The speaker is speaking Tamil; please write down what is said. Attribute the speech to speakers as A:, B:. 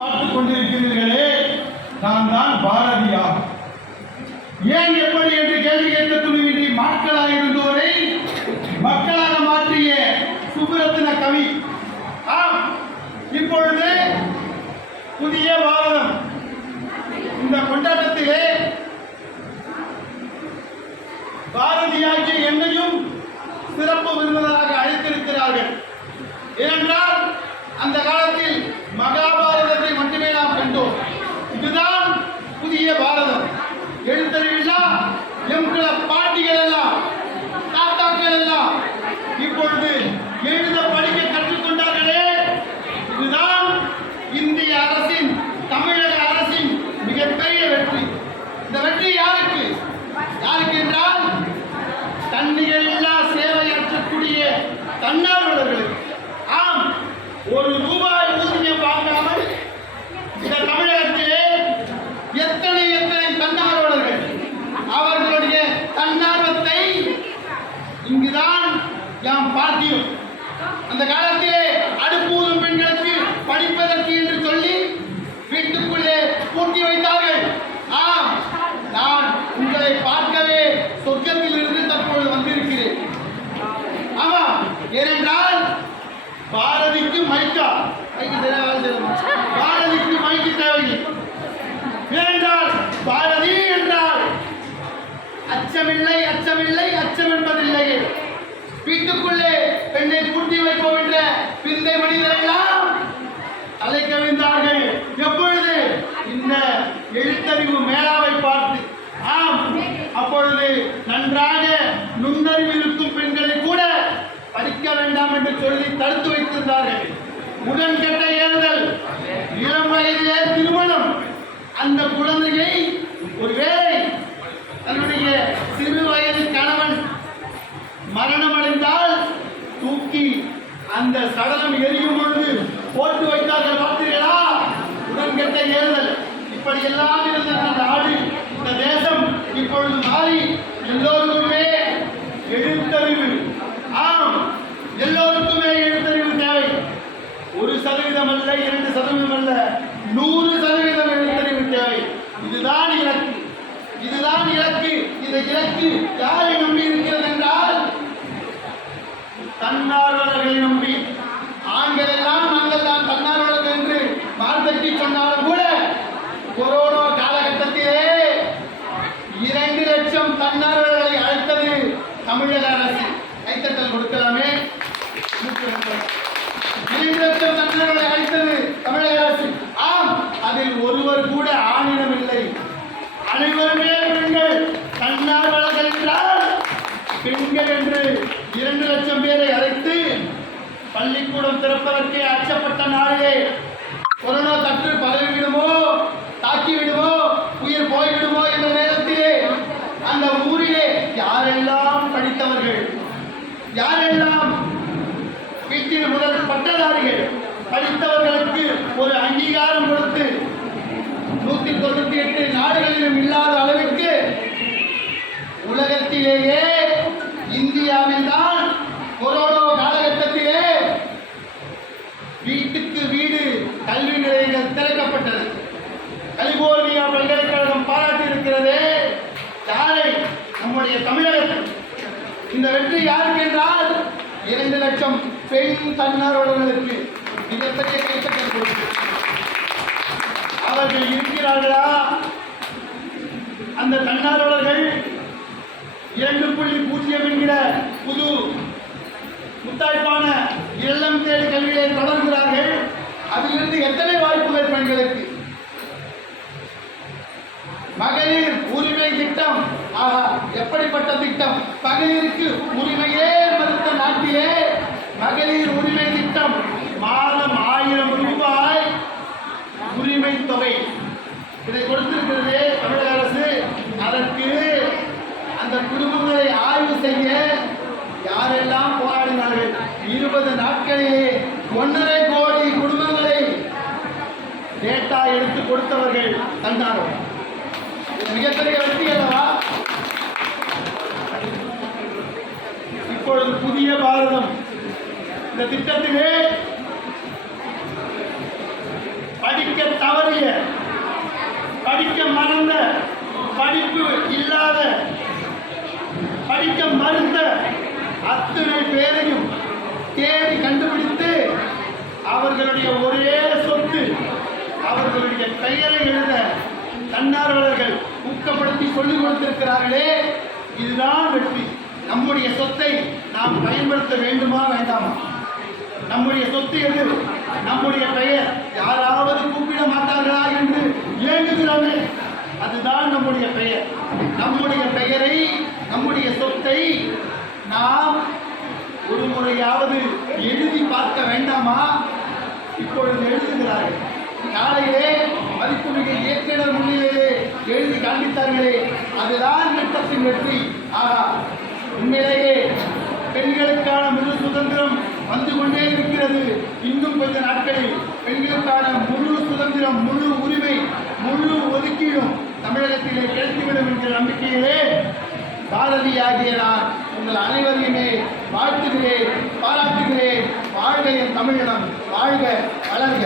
A: பார்த்துக் கொண்டிருக்கிறீர்களே நான் தான் பாரதியார். ஏன் எப்படி என்று கேள்வி கேட்க துணிவின்றி மக்களாக இருந்தோரை மக்களாக மாற்றிய சுப்புரத்தின கவி. ஆம் இப்பொழுது புதிய பாரதம். இந்த கொண்டாட்டத்திலே பாரதியாகிய என்னையும் சிறப்பு விருந்தினராக அழைத்திருக்கிறார்கள் ஏனென்றால் அந்த காலத்தில் மகாபாரதத்தை மட்டுமே நாம் கண்டோம் இதுதான் புதிய பாரதம் எழுத்தறிவில்லா எம்குல பாட்டிகள் எல்லாம் தாத்தாக்கள் எல்லாம் இப்பொழுது எழுத படிக்க கற்றுக்கொண்டார்களே இதுதான் இந்திய அரசின் தமிழக அரசின் மிகப்பெரிய வெற்றி இந்த வெற்றி யாருக்கு யாருக்கு என்றால் தன்னிகரில்லா சேவையாற்றக்கூடிய தன்னார்வலர்களுக்கு ஆம் ஒரு ரூபாய் ஊதியம் வாங்காமல் இந்த தமிழகத்திலே எத்தனை எத்தனை தன்னார்வலர்கள் அவர்களுடைய தன்னார்வத்தை இங்குதான் நாம் பார்த்தோம் அந்த காலத்திலே அடுப்பூதும் பெண்களுக்கு படிப்பதற்கு என்று சொல்லி வீட்டுக்குள்ளே பூட்டி வைத்தார்கள். ஆம் நான் உங்களை பார்க்கவே சொர்க்கத்தில் இருந்து தற்பொழுது வந்திருக்கிறேன். ஆமா ஏனென்றால் பாரதிக்கு மைக்கா. பாரதிக்கு மைக்கு தேவையில்லை ஏனென்றால் பாரதி என்றால் அச்சமில்லை அச்சமில்லை அச்சம் என்பதில்லை வீட்டுக்குள்ளே என்னை பூட்டி வைப்போம் என்ற பிந்தை மனிதர்களாம் அழைக்க தலை எப்பொழுது? இந்த எழுத்தறிவு மேலாவை பார்த்து. ஆம் அப்பொழுது நன்றாக நுண்ணறிவு இருக்கும் பெண்களை கூட படிக்க வேண்டாம் என்று சொல்லி தடுத்து வைத்திருந்தார்கள். உடன்கட்ட ஏறுதல் இளம் வயதிலே திருமணம். அந்த குழந்தையை ஒருவேளை தன்னுடைய சிறு வயது கணவன் மரணமடைந்தால் தூக்கி அந்த சடலம் எரியும் பொழுது போட்டு வைத்தார்கள் பார்த்தீர்களா உடன்கட்ட ஏறுதல். இப்படி எல்லாம் இருந்த இந்த நாடு இந்த தேசம் இப்பொழுது மாறி எல்லோருக்குமே எழுத்தறிவு. ஆம் எல்லோருக்குமே எழுத்தறிவு தேவை. ஒரு சதவீதம் அல்ல இரண்டு சதவீதம் அல்ல. நூறு சதவீதம் எழுத்தறிவு தேவை. இதுதான் இலக்கு. இதுதான் இலக்கு. இந்த இலக்கு யாரை நம்பி இருக்கிறது தன்னார்வலர்களை நம்பி. ஆண்கள் எல்லாம் நாங்கள் தான் தன்னார்வலர்கள் என்று வார்த்தைக்கு சொன்னாலும் கூட கொரோனா காலகட்டத்திலே இரண்டு லட்சம் தன்னார்வலர்களை அழைத்தது தமிழக அரசு. கைத்தட்டல் கொடுக்கலாமே? இரண்டு லட்சம் தன்னார்வலர்களை அழைத்தது தமிழக அரசு. ஆம் அதில் ஒருவர் கூட ஆணிடம் இல்லை. அனைவருமே பெண்கள் தன்னார்வலர்கள் என்றால் பெண்கள் என்று இரண்டு லட்சம் பேரை அழைத்து பள்ளிக்கூடம் திறப்பதற்கே அச்சப்பட்ட நாளிலே கொரோனா தற்று பரவி விடுமோ தாக்கி விடுமோ உயிர் போய்விடுமோ என்ற நேரத்திலே அந்த ஊரிலே யாரெல்லாம் படித்தவர்கள் யாரெல்லாம் வீட்டில் முதல் பட்டதாரிகள் படித்தவர்களுக்கு ஒரு அங்கீகாரம் கொடுத்து இந்த வெற்றி யாருக்கு என்றால் இரண்டு லட்சம் பெண் தன்னார்வலர்களுக்கு. மிகப்பெரிய கைத்தட்டல் கொடுத்து? அவர்கள் இருக்கிறார்களா? அந்த தன்னார்வலர்கள் இரண்டு புள்ளி பூஜ்ஜியம் என்கிற புது முத்தாய்ப்பான இல்லம் தேடி கல்வியை தொடர்கிறார்கள். அதிலிருந்து எத்தனை வாய்ப்புகள் பெண்களுக்கு? மகளிர் உரிமை திட்டம். ஆகா எப்படிப்பட்ட திட்டம்? மகளிருக்கு உரிமையே மறுத்த நாட்டிலே மகளிர் உரிமை திட்டம். மாதம் ஆயிரம் ரூபாய் உரிமை தொகை. இதை கொடுத்திருக்கிறது தமிழக அரசு. அதற்கு அந்த குடும்பங்களை ஆய்வு செய்ய யாரெல்லாம் போராடினார்கள்? இருபது நாட்களிலே ஒன்றரை கோடி குடும்பங்களை டேட்டா எடுத்து கொடுத்தவர்கள் தந்தார்கள். மிகப்பெரிய வெற்றி அல்லவா? இப்பொழுது புதிய பாரதம். இந்த திட்டத்திலே படிக்க கவறிய படிக்க மறந்த படிப்பு இல்லாத படிக்க மறுத்த அத்தனை பேரையும் தேடி கண்டுபிடித்து அவர்களுடைய ஒரே சொத்து அவர்களுடைய பெயரை எழுத தன்னார்வலர்கள் ஊக்கப்படுத்தி சொல்லிக் கொடுத்திருக்கிறார்களே இதுதான் வெற்றி. நம்முடைய சொத்தை நாம் பயன்படுத்த வேண்டுமா வேண்டாமா? நம்முடைய சொத்து எது? நம்முடைய பெயர். யாராவது கூப்பிட மாட்டார்களா என்று ஏங்குகிறோமே அதுதான் நம்முடைய பெயர். நம்முடைய பெயரை நம்முடைய சொத்தை நாம் ஒரு முறையாவது எழுதி பார்க்க வேண்டாமா? இப்பொழுது எழுதுகிறார்கள். காலையிலே மதிப்புமிகு இயக்குனர் முன்னிலையிலே எழுதி காண்பித்தார்களே அதுதான் திட்டத்தின் வெற்றி. ஆகா உண்மையிலேயே பெண்களுக்கான முழு சுதந்திரம் வந்து கொண்டே இருக்கிறது. இன்னும் கொஞ்ச நாட்களில் பெண்களுக்கான முழு சுதந்திரம் முழு உரிமை முழு ஒதுக்கீடும் தமிழகத்திலே கிடைத்துவிடும் என்ற நம்பிக்கையிலே பாரதியாகிய நான் உங்கள் அனைவரையுமே வாழ்த்துகிறேன் பாராட்டுகிறேன். வாழ்க என் தமிழினம் வாழ்க வளர்க.